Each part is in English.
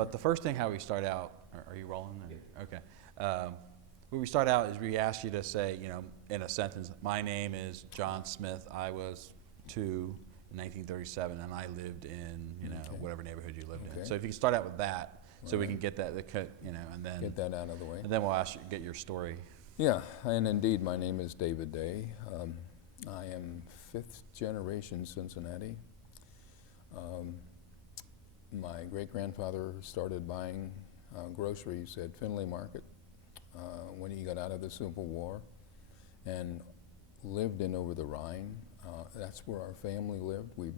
But the first thing how we start out, are you rolling? Or? Okay. Where we start out is we ask you to say, in a sentence, my name is John Smith. I was 2 in 1937, and I lived in, whatever neighborhood you lived in. So if you can start out with that, so we can get that, and then get that out of the way. And then we'll ask you, get your story. Yeah, and indeed, my name is David Day. I am 5th generation Cincinnati. My great-grandfather started buying groceries at Findlay Market when he got out of the Civil War and lived in over the Rhine. That's where our family lived. We've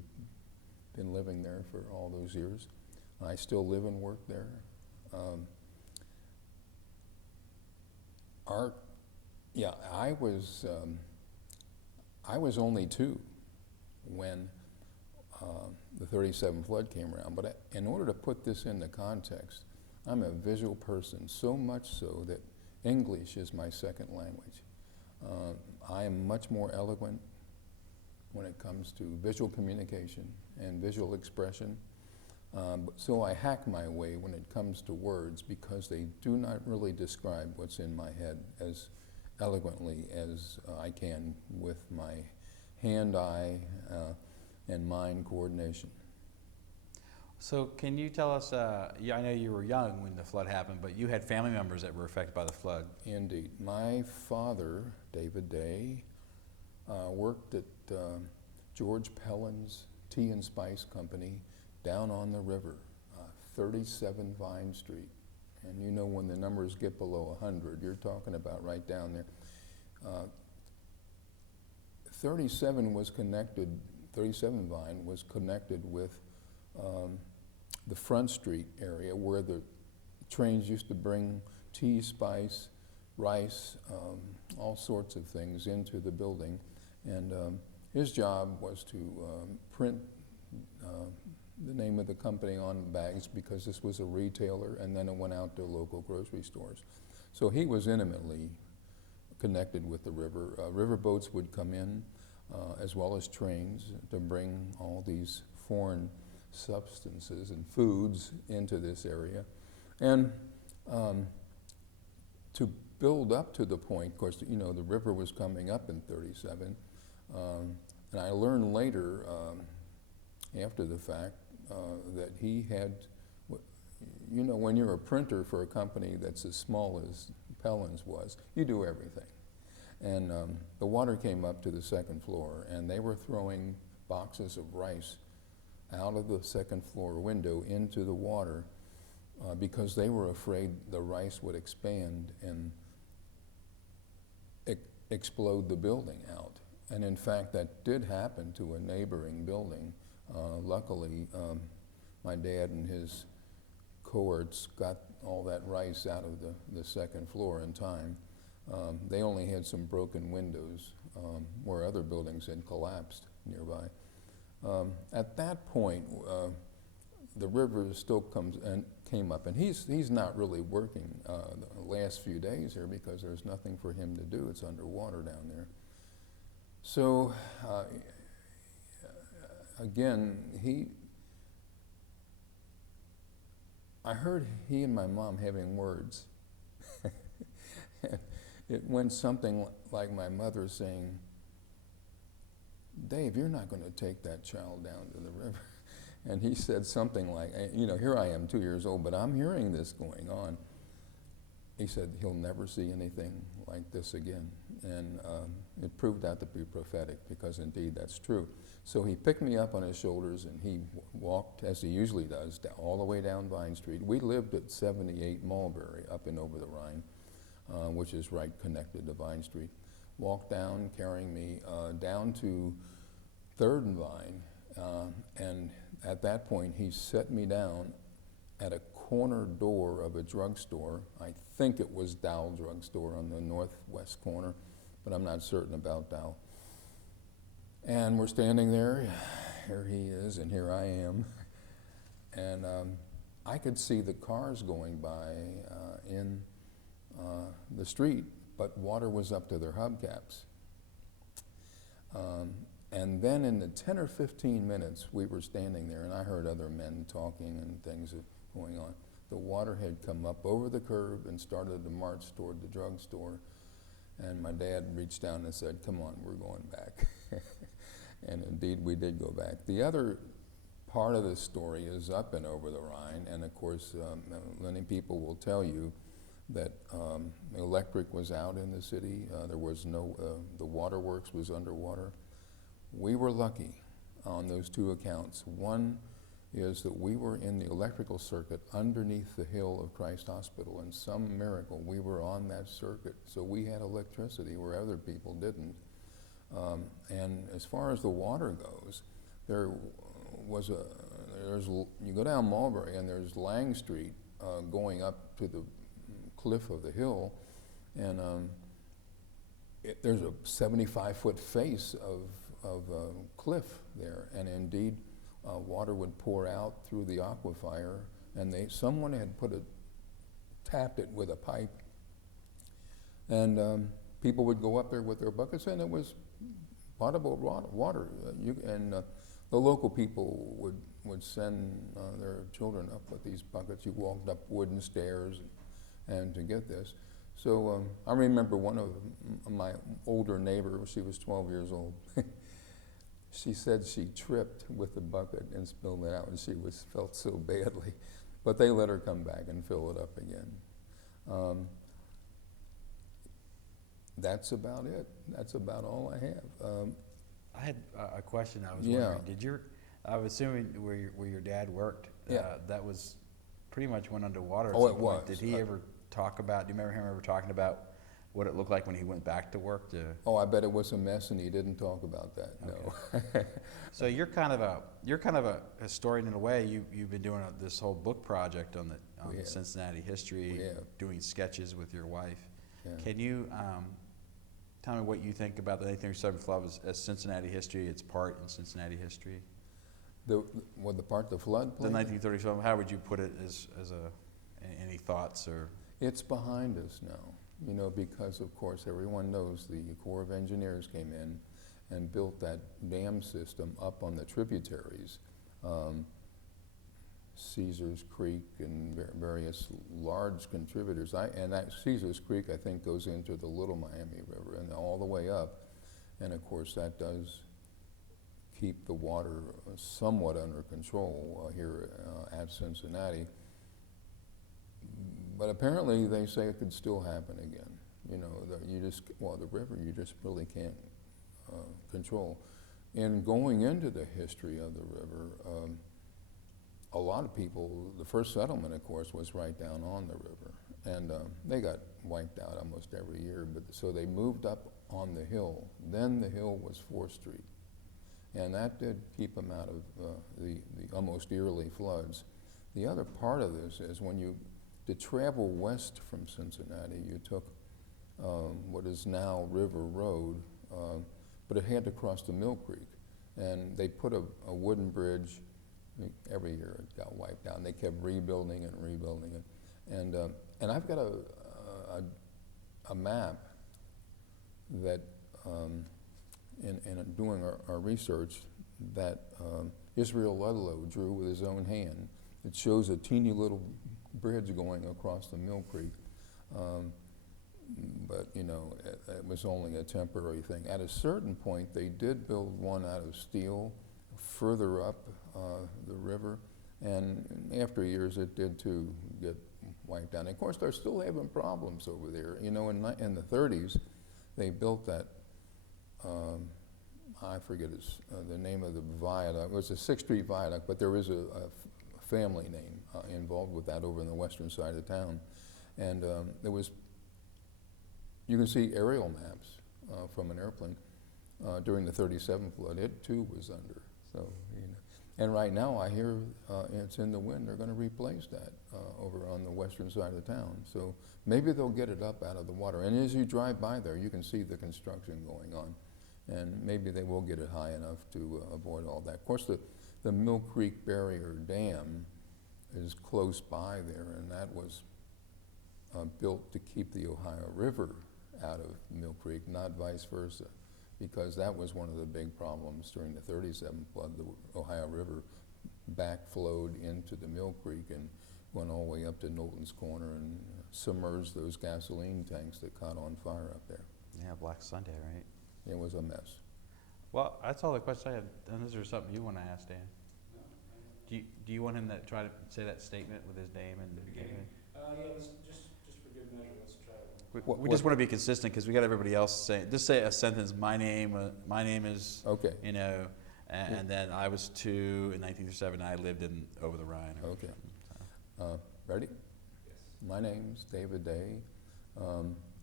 been living there for all those years. I still live and work there. I was only 2 when the 37 flood came around, but in order to put this into context, I'm a visual person, so much so that English is my second language. I am much more eloquent when it comes to visual communication and visual expression. So I hack my way when it comes to words because they do not really describe what's in my head as eloquently as I can with my hand-eye and mind coordination. So can you tell us, I know you were young when the flood happened, but you had family members that were affected by the flood. Indeed. My father, David Day, worked at George Pellin's Tea and Spice Company down on the river, 37 Vine Street. And when the numbers get below 100, you're talking about right down there. 37 Vine was connected with the Front Street area where the trains used to bring tea, spice, rice, all sorts of things into the building. And his job was to print the name of the company on bags because this was a retailer, and then it went out to local grocery stores. So he was intimately connected with the river. River boats would come in, as well as trains, to bring all these foreign substances and foods into this area. And to build up to the point, of course, the river was coming up in 37, and I learned later, after the fact, that he had, when you're a printer for a company that's as small as Pellin's was, you do everything. And the water came up to the 2nd floor, and they were throwing boxes of rice out of the 2nd floor window into the water because they were afraid the rice would expand and explode the building out. And in fact, that did happen to a neighboring building. Luckily, my dad and his cohorts got all that rice out of the 2nd floor in time. They only had some broken windows where other buildings had collapsed nearby. At that point, the river still came up, and he's not really working the last few days here because there's nothing for him to do. It's underwater down there. So again, I heard he and my mom having words. It went something like my mother saying, "Dave, you're not going to take that child down to the river." And he said something like, here I am 2 years old, but I'm hearing this going on. He said he'll never see anything like this again. And it proved out to be prophetic because indeed that's true. So he picked me up on his shoulders and he walked, as he usually does, all the way down Vine Street. We lived at 78 Mulberry up and over the Rhine, which is right connected to Vine Street. Walked down, carrying me down to 3rd and Vine, and at that point he set me down at a corner door of a drugstore. I think it was Dow Drugstore on the northwest corner, but I'm not certain about Dow. And we're standing there, here he is and here I am, and I could see the cars going by in the street, but water was up to their hubcaps. And then in the 10 or 15 minutes we were standing there, and I heard other men talking and things going on. the water had come up over the curb and started to march toward the drugstore. And my dad reached down and said, "Come on, we're going back." And indeed, we did go back. The other part of the story is up and over the Rhine, and of course, many people will tell you that electric was out in the city. There was no, the waterworks was underwater. We were lucky on those two accounts. One is that we were in the electrical circuit underneath the hill of Christ Hospital. In some miracle, we were on that circuit. So we had electricity where other people didn't. And as far as the water goes, you go down Mulberry and there's Lang Street going up to the cliff of the hill, and there's a 75-foot face of cliff there, and indeed water would pour out through the aquifer, and someone had tapped it with a pipe, and people would go up there with their buckets, and it was potable water. The local people would send their children up with these buckets. You walked up wooden stairs and to get this. So I remember one of my older neighbors, she was 12 years old. She said she tripped with the bucket and spilled it out, and she felt so badly. But they let her come back and fill it up again. That's about it. That's about all I have. I had a question. I was Yeah. wondering, I was assuming where your dad worked, Yeah. that was pretty much went underwater at Oh, some it point. was. Did he ever talk about, do you remember him ever talking about what it looked like when he went back to work? Oh, I bet it was a mess, and he didn't talk about that. No. So you're kind of a historian in a way. You've been doing this whole book project on We the have. Cincinnati history, We have. doing sketches with your wife. Yeah. Can you tell me what you think about the 1937 flood as Cincinnati history, its part in Cincinnati history? The part the flood The played? 1937, how would you put it any thoughts or? It's behind us now, because of course everyone knows the Corps of Engineers came in and built that dam system up on the tributaries, Caesars Creek and various large contributors. And that Caesars Creek, I think, goes into the Little Miami River and all the way up. And of course that does keep the water somewhat under control here at Cincinnati. But apparently they say it could still happen again. The river you just really can't control. In going into the history of the river, a lot of people, the first settlement, of course, was right down on the river. And they got wiped out almost every year. So they moved up on the hill. Then the hill was 4th Street. And that did keep them out of the almost yearly floods. The other part of this is to travel west from Cincinnati, you took what is now River Road, but it had to cross the Mill Creek. And they put a wooden bridge. Every year it got wiped out, and they kept rebuilding and rebuilding it. And I've got a map that, in doing our research, that Israel Ludlow drew with his own hand. It shows a teeny little bridge going across the Mill Creek. But it was only a temporary thing. At a certain point, they did build one out of steel further up the river, and after years it did too get wiped out. And of course, they're still having problems over there. In the 30s, they built that, I forget the name of the viaduct. It was a 6th Street viaduct, but there is a family name involved with that over on the western side of town. And you can see aerial maps from an airplane during the 37 flood. It too was under. So, and right now I hear it's in the wind. They're going to replace that over on the western side of town. So maybe they'll get it up out of the water. And as you drive by there, you can see the construction going on. And maybe they will get it high enough to avoid all that. Of course, the Mill Creek Barrier Dam is close by there, and that was built to keep the Ohio River out of Mill Creek, not vice versa, because that was one of the big problems during the 37 flood. The Ohio River backflowed into the Mill Creek, and went all the way up to Knowlton's Corner and submerged those gasoline tanks that caught on fire up there. Yeah, Black Sunday, right? It was a mess. Well, that's all the questions I had. And is there something you want to ask, Dan? Do you want him to try to say that statement with his name and the beginning? Yeah, let's, just for good measure, let's try it. We just want to be consistent because we got everybody else saying, just say a sentence, my name is, Okay, you know, and then I was 2 in 1937, I lived in over the Rhine. or Okay. something. Ready? Yes. My name's David Day.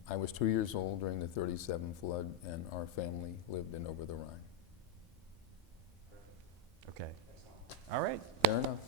I was 2 years old during the 37 flood, and our family lived in Over the Rhine. Okay. Excellent. All right. Fair enough?